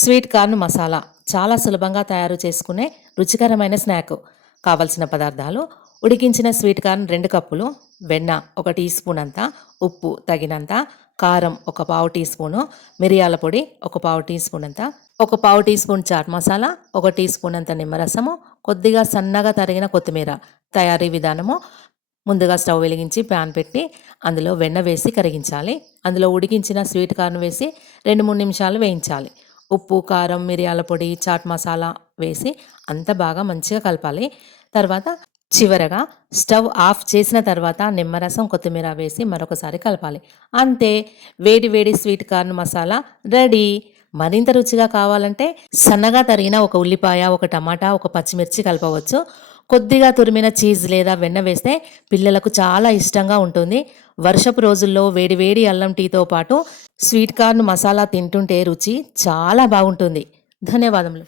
Sweet corn masala చాలా సులభంగా తయారు చేసుకునే రుచికరమైన స్నాక్. కావలసిన పదార్థాలు: ఉడికించిన స్వీట్ కార్న్ 2 కప్పులు, వెన్న 1 టీ స్పూన్ అంత, ఉప్పు తగినంత, కారం 1 పావు టీ స్పూను, మిరియాల పొడి 1 పావు టీ స్పూన్ అంత, 1 పావు teaspoon chaat masala, 1 teaspoon అంత నిమ్మరసము, కొద్దిగా సన్నగా తరిగిన కొత్తిమీర. తయారీ విధానము: ముందుగా స్టవ్ వెలిగించి ప్యాన్ పెట్టి అందులో వెన్న వేసి కరిగించాలి. అందులో ఉడికించిన స్వీట్ కార్న్ వేసి 2-3 నిమిషాలు వేయించాలి. ఉప్పు, కారం, మిరియాల పొడి, చాట్ మసాలా వేసి అంతా బాగా మంచిగా కలపాలి. తర్వాత చివరగా స్టవ్ ఆఫ్ చేసిన తర్వాత నిమ్మరసం, కొత్తిమీర వేసి మరొకసారి కలపాలి. అంతే, వేడి వేడి స్వీట్ కార్న్ మసాలా రెడీ. మరింత రుచిగా కావాలంటే సన్నగా తరిగిన 1 ఉల్లిపాయ, 1 టమాటా, 1 పచ్చిమిర్చి కలపవచ్చు. కొద్దిగా తురిమిన చీజ్ లేదా వెన్న వేస్తే పిల్లలకు చాలా ఇష్టంగా ఉంటుంది. వర్షపు రోజుల్లో వేడివేడి అల్లం టీతో పాటు స్వీట్ కార్న్ మసాలా తింటుంటే రుచి చాలా బాగుంటుంది. ధన్యవాదములు.